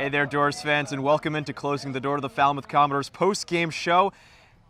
Hey there, Doors fans, and welcome into Closing the Door to the Falmouth Commodores post-game show.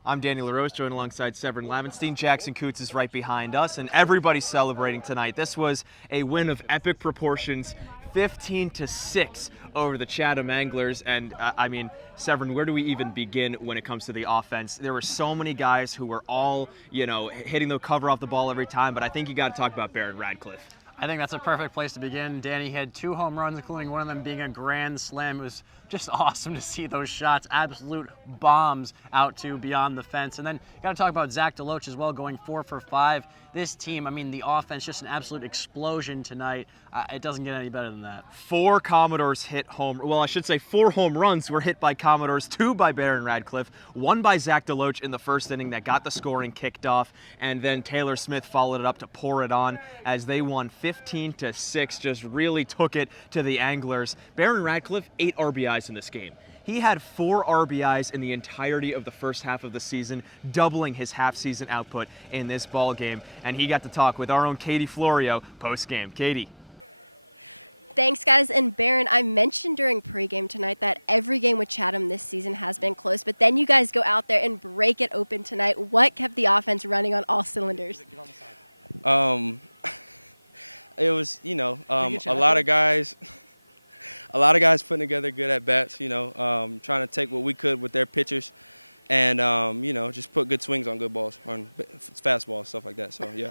I'm Daniel LaRose, joined alongside Sevrin Lavenstein. Jackson Coots is right behind us, and everybody's celebrating tonight. This was a win of epic proportions, 15-6 over the Chatham Anglers. And I mean, Sevrin, where do we even begin when it comes to the offense? There were so many guys who were all, hitting the cover off the ball every time, but I think you got to talk about Baron Radcliff. I think that's a perfect place to begin. Danny had 2 home runs, including one of them being a grand slam. It was just awesome to see those shots, absolute bombs out to beyond the fence. And then you got to talk about Zach DeLoach as well, going 4 for 5. This team, I mean, the offense, just an absolute explosion tonight. It doesn't get any better than that. 4 Commodores hit I should say 4 home runs were hit by Commodores, 2 by Baron Radcliff, 1 by Zach DeLoach in the first inning that got the scoring kicked off, and then Taylor Smith followed it up to pour it on as they won 15-6, just really took it to the Anglers. Baron Radcliff, 8 RBIs in this game. He had 4 RBIs in the entirety of the first half of the season, doubling his half-season output in this ball game. And he got to talk with our own Katie Florio post-game. Katie. Thanks, guys. And Baron, I mentioned during pregame tonight that every game with Chatham this season has been close, but then you guys go out there and break it open tonight. What kept the offense running on all cylinders? It was, a lot of guys putting together good at-bats, trying to take what we could with their pitchers and, just put good swings on good balls, on fastballs, stuff like that. So, yeah.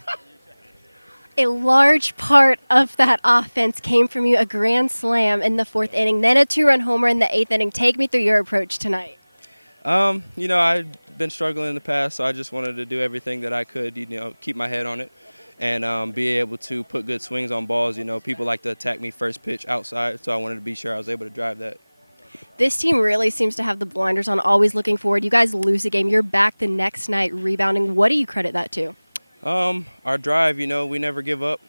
A large part of that offense came from you, a grand slam in the 4th inning, then a 2-run homer in the 8th inning. Take me through your approach tonight. I've been struggling in the past, so I just wanted to do everything that I could, keep my head on it and be able to put good swings on balls. People like to attack me first pitch outside, so I wanted to be sure I was able to drive that. This team really seems to have the blinders on, always looking forward. You guys lose a game. You're back the next night rebounding. What do you credit that to? Our drive, we never give up.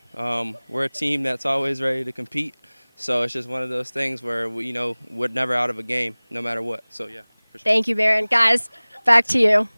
We're a team that's always ready to compete. So it's just one of those things where, we're never out of a game, no matter what. So, yeah. For sure. Thank you, Baron. Guys, back to you.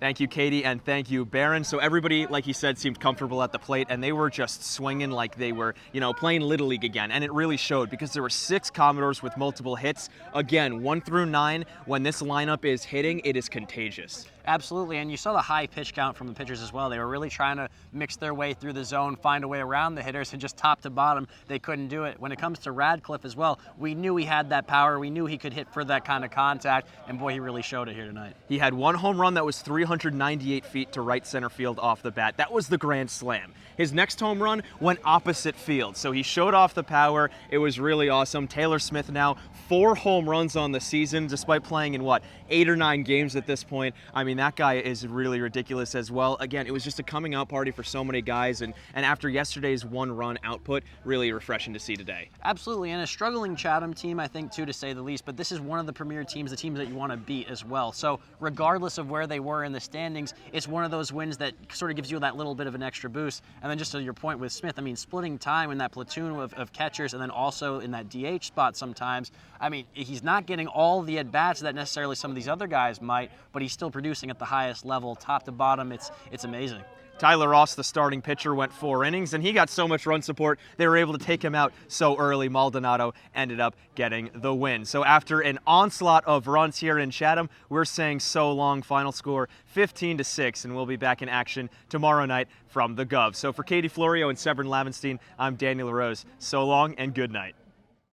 Thank you, Katie, and thank you, Baron. So everybody, like he said, seemed comfortable at the plate, and they were just swinging like they were, playing Little League again. And it really showed because there were 6 Commodores with multiple hits. Again, 1 through 9, when this lineup is hitting, it is contagious. Absolutely, and you saw the high pitch count from the pitchers as well. They were really trying to mix their way through the zone, find a way around the hitters, and just top to bottom, they couldn't do it. When it comes to Radcliff as well, we knew he had that power. We knew he could hit for that kind of contact, and boy, he really showed it here tonight. He had 1 home run that was 398 feet to right center field off the bat. That was the grand slam. His next home run went opposite field, so he showed off the power. It was really awesome. Taylor Smith now 4 home runs on the season, despite playing in 8 or 9 games at this point. I mean, that guy is really ridiculous as well. Again, it was just a coming out party for so many guys, and after yesterday's 1-run output, really refreshing to see today. Absolutely, and a struggling Chatham team, I think, too, to say the least, but this is one of the premier teams, the teams that you want to beat as well. So regardless of where they were in the standings, it's one of those wins that sort of gives you that little bit of an extra boost. And then just to your point with Smith, I mean, splitting time in that platoon of catchers and then also in that DH spot sometimes, I mean, he's not getting all the at-bats that necessarily some of these other guys might, but he's still producing at the highest level, top to bottom. It's amazing. Tyler Ross, the starting pitcher, went 4 innings, and he got so much run support, they were able to take him out so early. Maldonado ended up getting the win. So after an onslaught of runs here in Chatham, we're saying so long. Final score 15-6, and we'll be back in action tomorrow night from the Gov. So for Katie Florio and Sevrin Lavenstein, I'm Daniel LaRose. So long and good night.